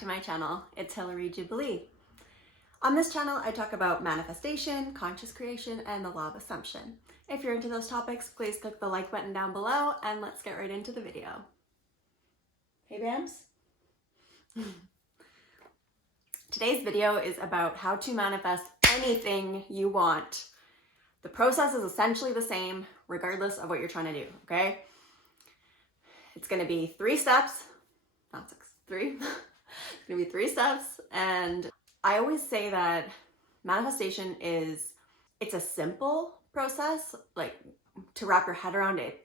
to my channel. It's Jubilee. On this channel, I talk about manifestation, conscious creation, and the law of assumption. If you're into those topics, please click the like button down below and let's get right into the video. Hey Bams? Today's video is about how to manifest anything you want. The process is essentially the same regardless of what you're trying to do, okay? It's gonna be 3 steps, not 6, 3. It's gonna be 3 steps, and I always say that manifestation it's a simple process, like to wrap your head around it.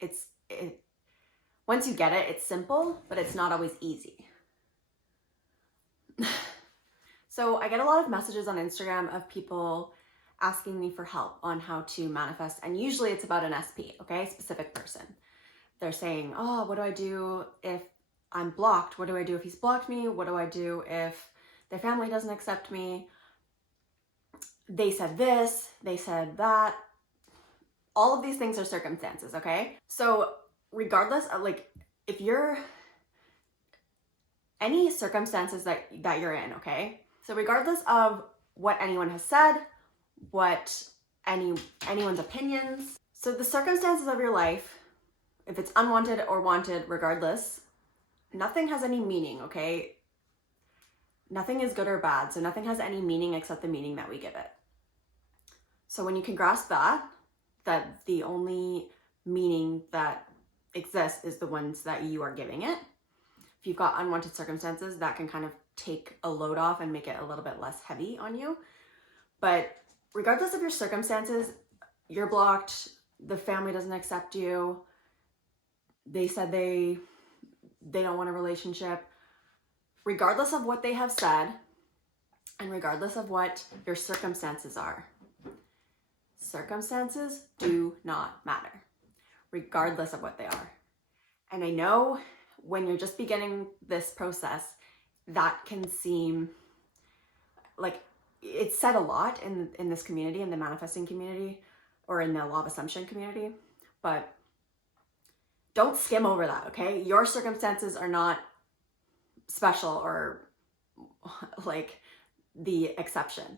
Once you get it, it's simple, but it's not always easy. So I get a lot of messages on Instagram of people asking me for help on how to manifest, and usually it's about an SP, okay, specific person. They're saying, oh, what do I do if I'm blocked? What do I do if he's blocked me? What do I do if their family doesn't accept me? They said this, they said that. All of these things are circumstances, okay? So regardless of, like, if you're, any circumstances that you're in, okay? So regardless of what anyone has said, what anyone's opinions, so the circumstances of your life, if it's unwanted or wanted, regardless, nothing has any meaning, okay? Nothing is good or bad, so nothing has any meaning except the meaning that we give it. So when you can grasp that the only meaning that exists is the ones that you are giving it. If you've got unwanted circumstances, that can kind of take a load off and make it a little bit less heavy on you. But regardless of your circumstances, you're blocked, the family doesn't accept you, they said they don't want a relationship. Regardless of what they have said, and regardless of what your circumstances are, circumstances do not matter, regardless of what they are. And I know when you're just beginning this process, that can seem like it's said a lot in this community, in the manifesting community, or in the law of assumption community, but don't skim over that, okay? Your circumstances are not special or like the exception.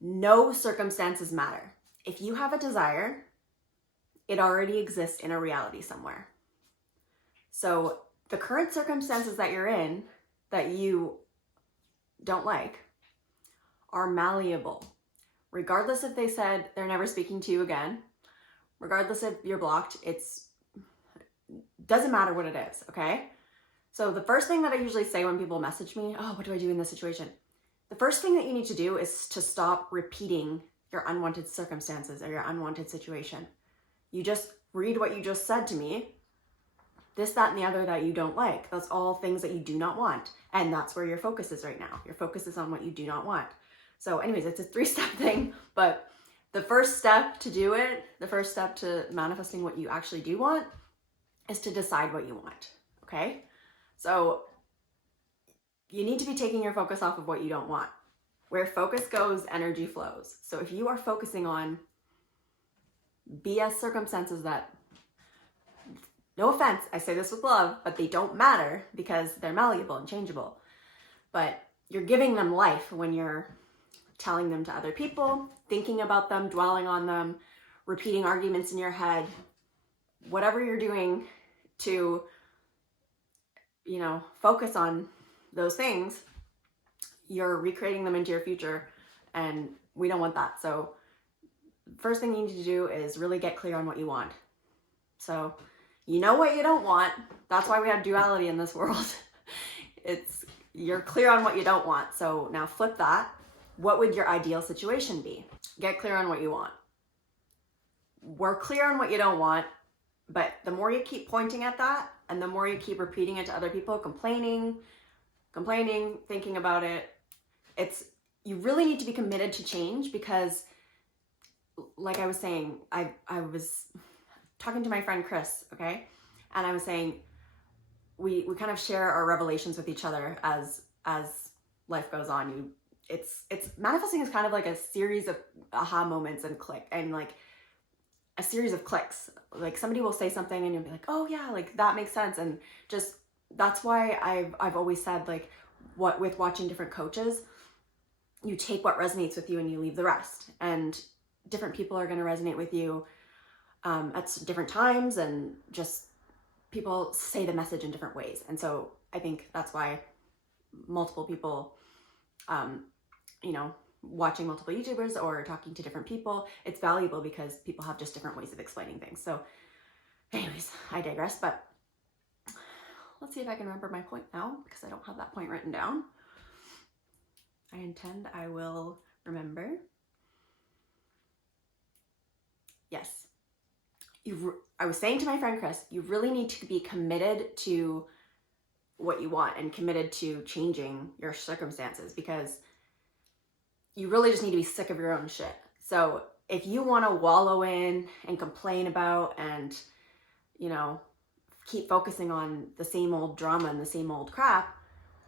No circumstances matter. If you have a desire, it already exists in a reality somewhere. So the current circumstances that you're in, that you don't like, are malleable. Regardless if they said they're never speaking to you again, regardless if you're blocked, doesn't matter what it is, okay? So the first thing that I usually say when people message me, oh, what do I do in this situation? The first thing that you need to do is to stop repeating your unwanted circumstances or your unwanted situation. You just read what you just said to me, this, that, and the other that you don't like. That's all things that you do not want. And that's where your focus is right now. Your focus is on what you do not want. So anyways, it's a 3-step thing, but the first step to do it, the first step to manifesting what you actually do want, is to decide what you want, okay? So you need to be taking your focus off of what you don't want. Where focus goes, energy flows. So if you are focusing on BS circumstances that, no offense, I say this with love, but they don't matter because they're malleable and changeable. But you're giving them life when you're telling them to other people, thinking about them, dwelling on them, repeating arguments in your head, whatever you're doing to, focus on those things, you're recreating them into your future, and we don't want that. So first thing you need to do is really get clear on what you want. So you know what you don't want. That's why we have duality in this world. You're clear on what you don't want. So now flip that. What would your ideal situation be? Get clear on what you want. We're clear on what you don't want, but the more you keep pointing at that, and the more you keep repeating it to other people, complaining, thinking about it, you really need to be committed to change, because like I was saying, I was talking to my friend Chris, okay? And I was saying, we kind of share our revelations with each other as life goes on. It's manifesting is kind of like a series of aha moments and like a series of clicks. Like somebody will say something and you'll be like, oh yeah, like that makes sense. And just that's why I've always said, like, what with watching different coaches, you take what resonates with you and you leave the rest. And different people are going to resonate with you at different times, and just people say the message in different ways. And so I think that's why multiple people, you know, watching multiple YouTubers or talking to different people, it's valuable because people have just different ways of explaining things. So anyways, I digress, but let's see if I can remember my point now, because I don't have that point written down. I intend I will remember. Yes. I was saying to my friend Chris, you really need to be committed to what you want and committed to changing your circumstances, because you really just need to be sick of your own shit. So if you want to wallow in and complain about and, you know, keep focusing on the same old drama and the same old crap,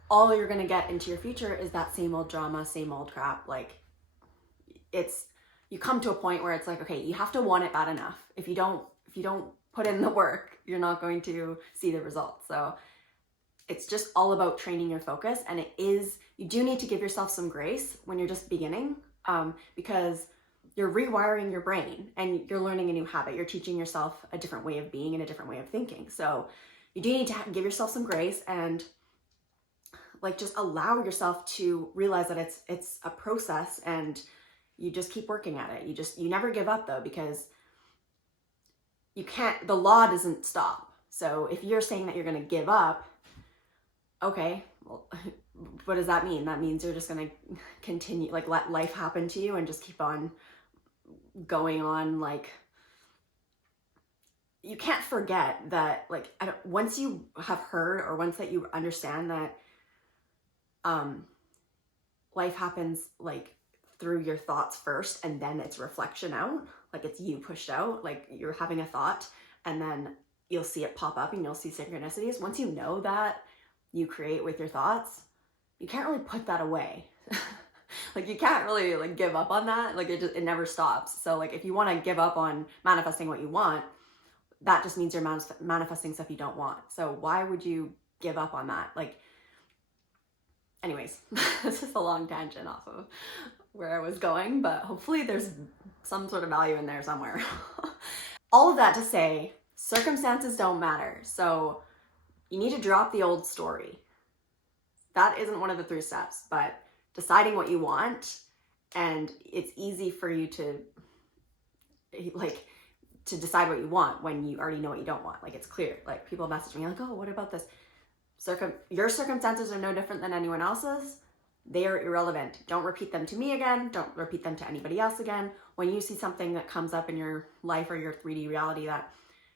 all you're going to get into your future is that same old drama, same old crap. Like, you come to a point where it's like, okay, you have to want it bad enough. If you don't put in the work, you're not going to see the results. So it's just all about training your focus. And you do need to give yourself some grace when you're just beginning, because you're rewiring your brain and you're learning a new habit. You're teaching yourself a different way of being and a different way of thinking. So you do need to give yourself some grace and, like, just allow yourself to realize that it's a process, and you just keep working at it. You never give up, though, because the law doesn't stop. So if you're saying that you're going to give up, okay, well, what does that mean? That means you're just going to continue, like, let life happen to you and just keep on going on. Like, you can't forget that, like, once you have heard, or once that you understand that life happens, like, through your thoughts first, and then it's reflection out, like it's you pushed out, like you're having a thought and then you'll see it pop up and you'll see synchronicities. Once you know that you create with your thoughts, you can't really put that away. Like, you can't really, like, give up on that. Like, it never stops. So, like, if you want to give up on manifesting what you want, that just means you're manifesting stuff you don't want. So why would you give up on that? Like, anyways, this is a long tangent off of where I was going, but hopefully there's some sort of value in there somewhere. All of that to say, circumstances don't matter. So you need to drop the old story. That isn't one of the 3 steps, but deciding what you want, and it's easy for you to, like, to decide what you want when you already know what you don't want. Like, it's clear. Like, people message me like, oh, what about this? Your circumstances are no different than anyone else's. They are irrelevant. Don't repeat them to me again. Don't repeat them to anybody else again. When you see something that comes up in your life or your 3D reality that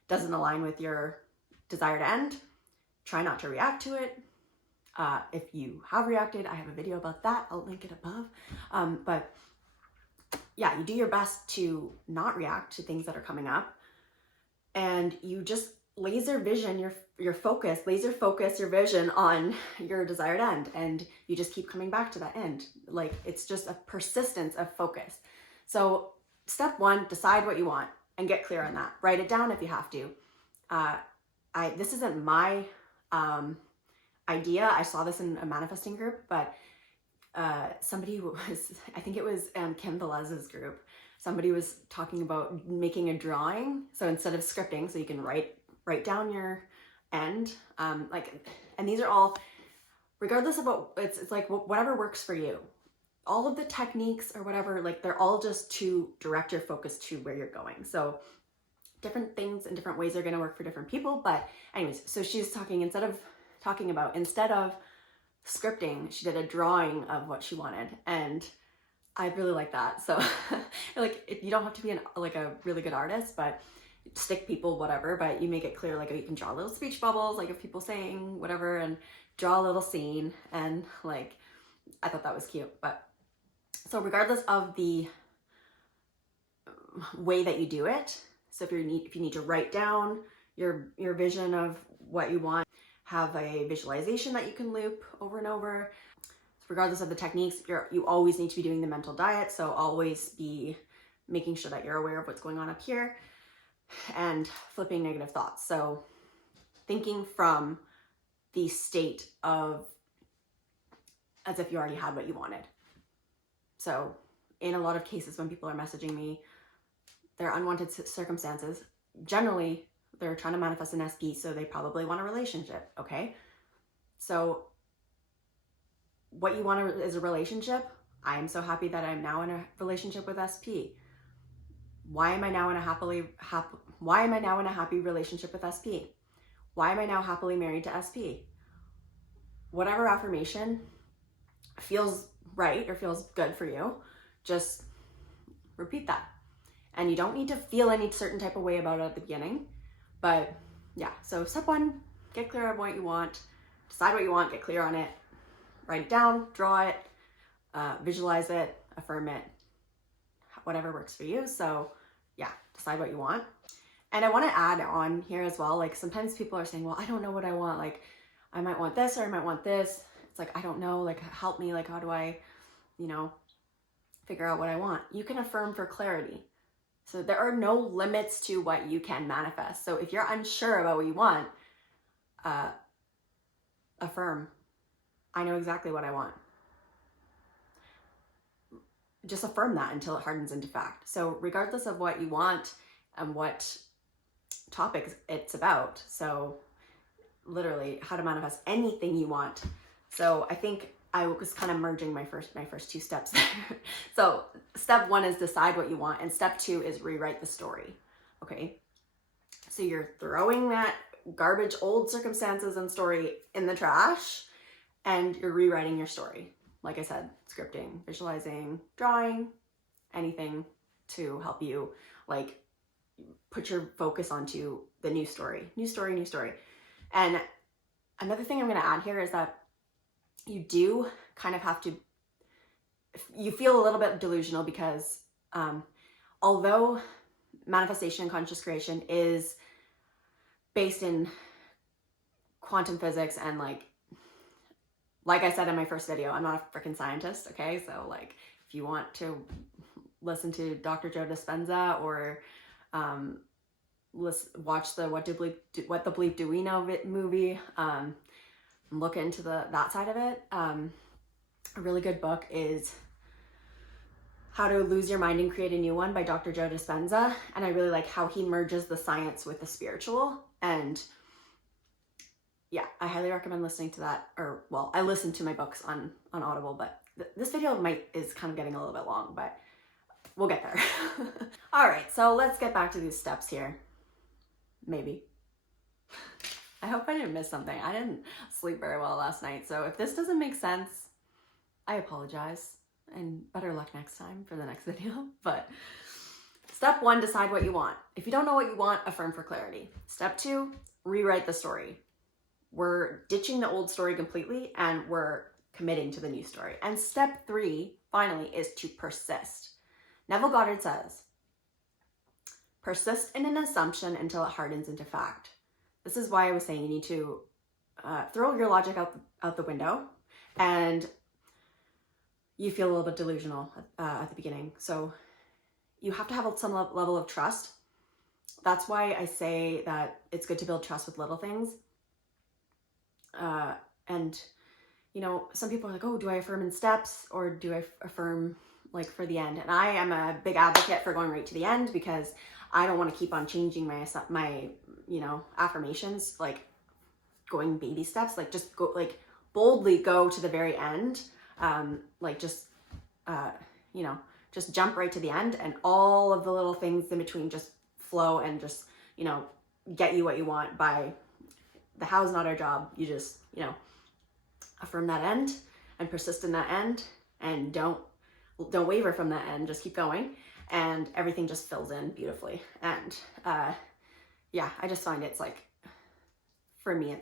doesn't align with your desired end, try not to react to it. If you have reacted, I have a video about that. I'll link it above. But yeah, you do your best to not react to things that are coming up, and you just laser vision your focus, laser focus your vision on your desired end, and you just keep coming back to that end. Like, it's just a persistence of focus. So step 1, decide what you want and get clear on that. Write it down if you have to. This isn't my idea. I saw this in a manifesting group, but somebody was, I think it was Kim Velez's group, somebody was talking about making a drawing. So instead of scripting, so you can write down your end, and these are all, regardless of what, it's like whatever works for you. All of the techniques or whatever, like, they're all just to direct your focus to where you're going. So different things and different ways are going to work for different people. But anyways, so she's talking, instead of scripting, she did a drawing of what she wanted, and I really like that. So like, you don't have to be a really good artist, but stick people, whatever, but you make it clear, like, you can draw little speech bubbles, like, of people saying whatever, and draw a little scene. And, like, I thought that was cute. But so regardless of the way that you do it, so if you need to write down your vision of what you want, have a visualization that you can loop over and over. Regardless of the techniques, you always need to be doing the mental diet. So always be making sure that you're aware of what's going on up here, and flipping negative thoughts. So thinking from the state of as if you already had what you wanted. So in a lot of cases when people are messaging me their unwanted circumstances, generally they're trying to manifest an SP, so they probably want a relationship, okay? So what you want is a relationship. I am so happy that I'm now in a relationship with SP. Why am I now in a happy relationship with SP? Why am I now happily married to SP? Whatever affirmation feels right or feels good for you, just repeat that. And you don't need to feel any certain type of way about it at the beginning. But yeah, so step one, get clear on what you want, decide what you want, get clear on it, write it down, draw it, visualize it, affirm it, whatever works for you. So yeah, decide what you want. And I want to add on here as well, like sometimes people are saying, well, I don't know what I want. Like I might want this or I might want this. It's like, I don't know, like help me, like how do I, figure out what I want? You can affirm for clarity. So there are no limits to what you can manifest. So if you're unsure about what you want, affirm, I know exactly what I want. Just affirm that until it hardens into fact. So regardless of what you want and what topic it's about, so literally how to manifest anything you want. So I think I was kind of merging my first two steps there. So step one is decide what you want, and step two is rewrite the story. Okay, so you're throwing that garbage old circumstances and story in the trash, and you're rewriting your story. Like I said, scripting, visualizing, drawing, anything to help you like put your focus onto the new story. And another thing I'm going to add here is that you do kind of have to, you feel a little bit delusional because although manifestation and conscious creation is based in quantum physics and like I said in my first video, I'm not a freaking scientist, okay? So like if you want to listen to Dr. Joe Dispenza or watch the What the Bleep Do We Know movie, look into that side of it. A really good book is How to Lose Your Mind and Create a New One by Dr. Joe Dispenza. And I really like how he merges the science with the spiritual. And yeah, I highly recommend listening to that. Or well, I listen to my books on Audible, but this video is kind of getting a little bit long, but we'll get there. All right, so let's get back to these steps here. Maybe. I hope I didn't miss something. I didn't sleep very well last night, so if this doesn't make sense, I apologize, and better luck next time for the next video. But step one, decide what you want. If you don't know what you want, affirm for clarity. Step two, rewrite the story. We're ditching the old story completely, and we're committing to the new story. And step three, finally, is to persist. Neville Goddard says, persist in an assumption until it hardens into fact. This is why I was saying you need to throw your logic out the window, and you feel a little bit delusional at the beginning. So you have to have some level of trust. That's why I say that it's good to build trust with little things. And some people are like, oh, do I affirm in steps or do I affirm like for the end? And I am a big advocate for going right to the end because I don't want to keep on changing my affirmations, like going baby steps, like just go, like boldly go to the very end. Just jump right to the end, and all of the little things in between just flow and just, get you what you want by the how's not our job. You just, affirm that end and persist in that end, and don't waver from that end, just keep going, and everything just fills in beautifully. And I just find it's like, for me,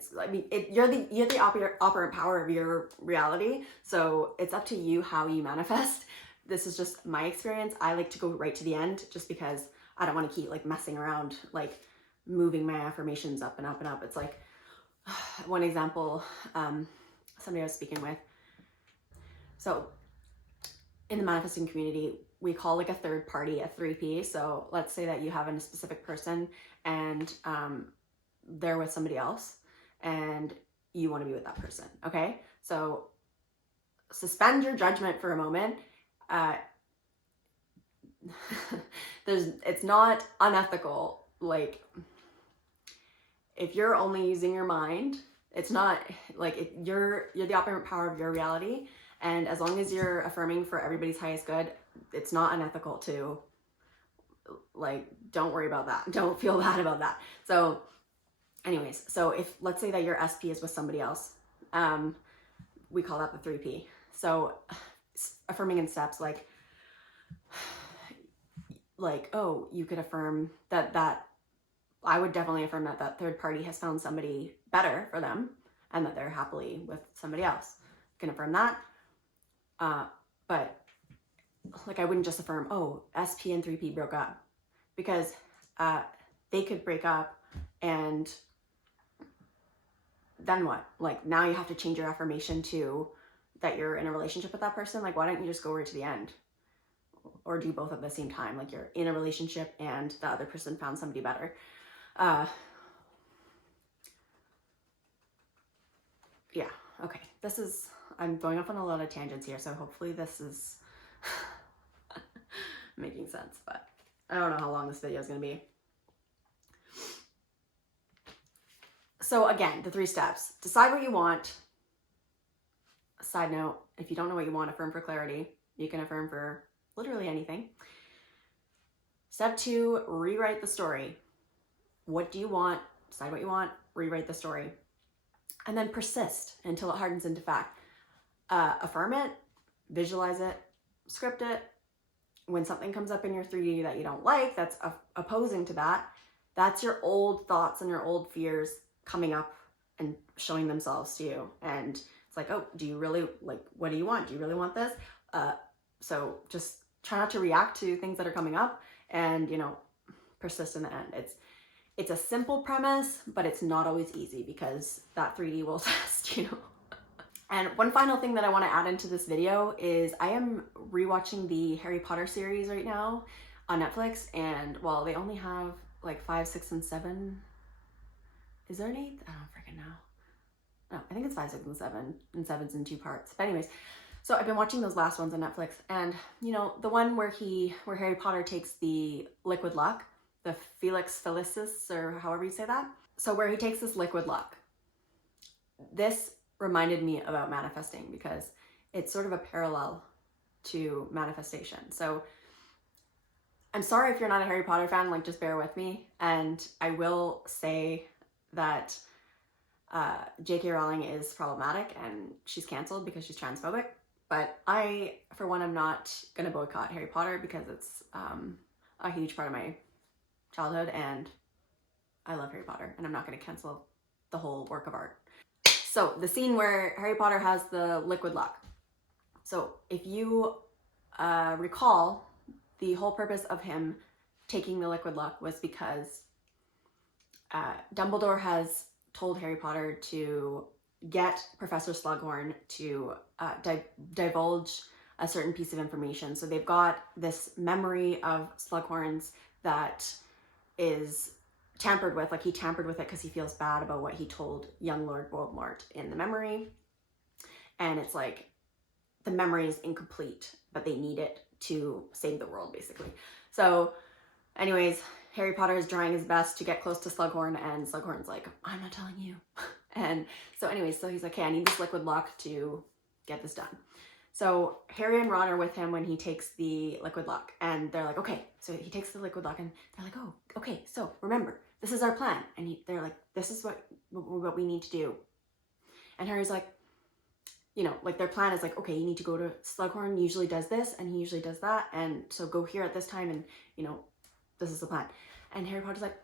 you're the operant power of your reality. So it's up to you how you manifest. This is just my experience. I like to go right to the end just because I don't want to keep like messing around, like moving my affirmations up and up and up. It's like, one example, somebody I was speaking with. So in the manifesting community, we call like a third party a 3P. So let's say that you have a specific person and they're with somebody else, and you want to be with that person, okay? So suspend your judgment for a moment. It's not unethical. Like, if you're only using your mind, it's not like you're the operant power of your reality. And as long as you're affirming for everybody's highest good, it's not unethical to, like, don't worry about that. Don't feel bad about that. So anyways, so if, let's say that your SP is with somebody else, we call that the 3P. So affirming in steps, like, oh, you could affirm that I would definitely affirm that third party has found somebody better for them and that they're happily with somebody else. You can affirm that. But like, I wouldn't just affirm, oh, SP and 3P broke up, because they could break up and then what? Like, now you have to change your affirmation to that you're in a relationship with that person. Like, why don't you just go right to the end? Or do both at the same time? Like, you're in a relationship and the other person found somebody better. Yeah, okay. I'm going off on a lot of tangents here, so hopefully this is making sense, but I don't know how long this video is going to be. So again, the 3 steps. Decide what you want. Side note, if you don't know what you want, affirm for clarity. You can affirm for literally anything. Step 2, rewrite the story. What do you want? Decide what you want, rewrite the story. And then persist until it hardens into fact. Affirm it, visualize it, script it. When something comes up in your 3D that you don't like, that's opposing to that, that's your old thoughts and your old fears coming up and showing themselves to you. And it's like, oh, do you really, like, what do you want? Do you really want this? So just try not to react to things that are coming up and, you know, persist in the end. It's a simple premise, but it's not always easy because that 3D will test you. And one final thing that I want to add into this video is I am rewatching the Harry Potter series right now on Netflix, and well, they only have like 5, 6, and 7. Is there an 8th? I don't freaking know. No, I think it's 5, 6, and 7, and 7's in 2 parts. But anyways, so I've been watching those last ones on Netflix, and you know, the one where Harry Potter takes the liquid luck, the Felix Felicis, or however you say that. So where he takes this liquid luck, this reminded me about manifesting because it's sort of a parallel to manifestation. So I'm sorry if you're not a Harry Potter fan, like, just bear with me. And I will say that J.K. Rowling is problematic and she's canceled because she's transphobic. But I, for one, am not going to boycott Harry Potter because it's a huge part of my childhood and I love Harry Potter, and I'm not going to cancel the whole work of art. So the scene where Harry Potter has the liquid luck. So if you recall, the whole purpose of him taking the liquid luck was because Dumbledore has told Harry Potter to get Professor Slughorn to divulge a certain piece of information. So they've got this memory of Slughorn's that is tampered with, like he tampered with it because he feels bad about what he told young Lord Voldemort in the memory. And it's like, the memory is incomplete, but they need it to save the world, basically. So anyways, Harry Potter is trying his best to get close to Slughorn, and Slughorn's like, I'm not telling you. And so anyways, so he's like, okay, I need this liquid luck to get this done. So Harry and Ron are with him when he takes the liquid luck, and they're like, okay, so he takes the liquid luck, and they're like, oh, okay, so remember, this is our plan. And they're like, this is what we need to do. And Harry's like, you know, like their plan is like, okay, you need to go to Slughorn, usually does this, and he usually does that, and so go here at this time, and, you know, this is the plan. And Harry Potter's like,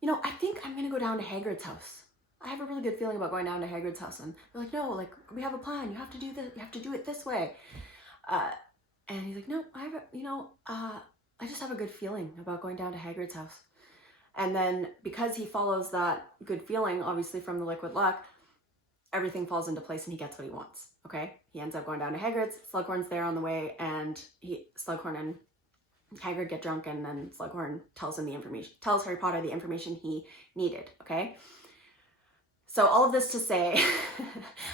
you know, I think I'm gonna go down to Hagrid's house. I have a really good feeling about going down to Hagrid's house. And they're like, no, like, we have a plan. You have to do this. You have to do it this way. And he's like, no, I just have a good feeling about going down to Hagrid's house. And then because he follows that good feeling, obviously from the liquid luck, everything falls into place and he gets what he wants. Okay. He ends up going down to Hagrid's. Slughorn's there on the way, and Slughorn and Hagrid get drunk, and then Slughorn tells Harry Potter the information he needed. Okay. So all of this to say,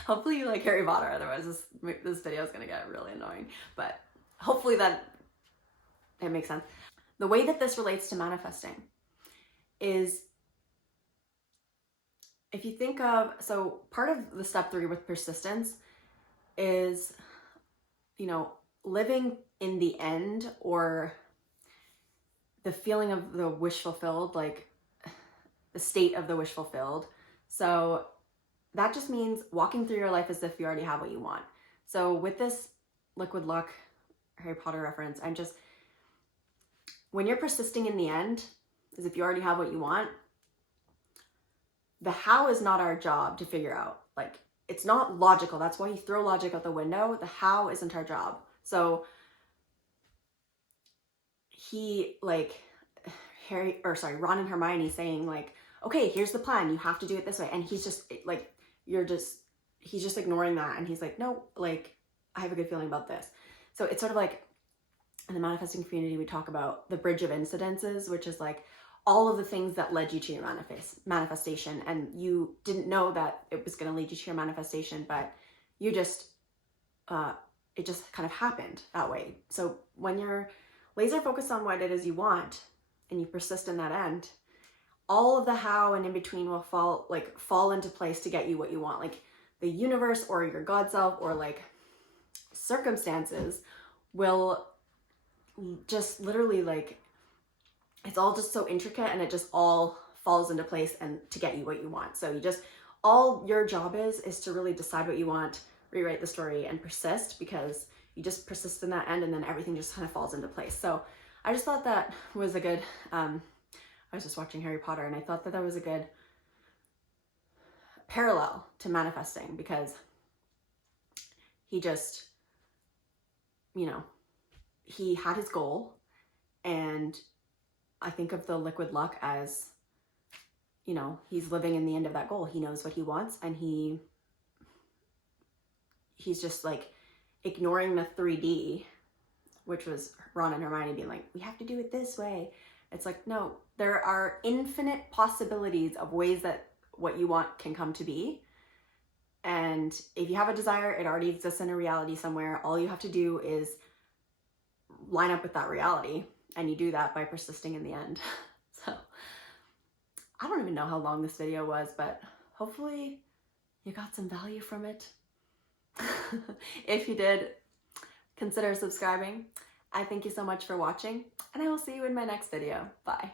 hopefully you like Harry Potter, otherwise this video is gonna get really annoying, but hopefully that it makes sense. The way that this relates to manifesting is, if you think of, so part of the step 3 with persistence is, you know, living in the end, or the feeling of the wish fulfilled, like the state of the wish fulfilled. So that just means walking through your life as if you already have what you want. So with this liquid luck Harry Potter reference, I'm just, when you're persisting in the end, as if you already have what you want, the how is not our job to figure out. Like, it's not logical. That's why you throw logic out the window. The how isn't our job. So Ron and Hermione saying like, okay, here's the plan. You have to do it this way. And he's just like, he's just ignoring that. And he's like, no, like, I have a good feeling about this. So it's sort of like, in the manifesting community, we talk about the bridge of incidences, which is like all of the things that led you to your manifestation. And you didn't know that it was going to lead you to your manifestation, but you just, it just kind of happened that way. So when you're laser focused on what it is you want and you persist in that end, all of the how and in between will fall into place to get you what you want. Like the universe or your God self or like circumstances will just literally, like, it's all just so intricate and it just all falls into place and to get you what you want. So all your job is to really decide what you want, rewrite the story, and persist, because you just persist in that end and then everything just kind of falls into place. So I just thought that was a good, I was just watching Harry Potter and I thought that was a good parallel to manifesting, because he just, you know, he had his goal, and I think of the liquid luck as, you know, he's living in the end of that goal. He knows what he wants, and he's just like ignoring the 3D, which was Ron and Hermione being like, we have to do it this way. It's like, no, there are infinite possibilities of ways that what you want can come to be. And if you have a desire, it already exists in a reality somewhere. All you have to do is line up with that reality, and you do that by persisting in the end. So I don't even know how long this video was, but hopefully you got some value from it. If you did, consider subscribing. I thank you so much for watching, and I will see you in my next video. Bye.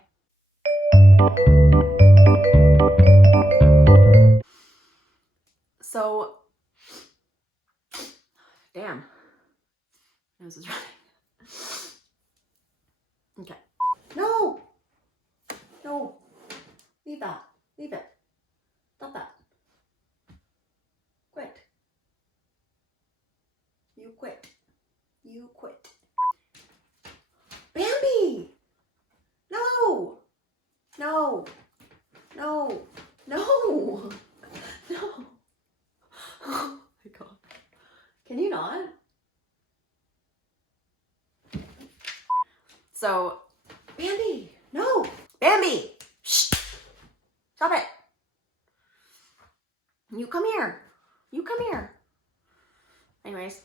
So, damn, my nose is running. Okay. No! No! Leave that. Leave it. Stop that. Quit. You quit. You quit. Bambi! No! No! No! No! No! Oh my god. Can you not? So, Bambi! No! Bambi! Shh! Stop it! You come here. You come here. Anyways.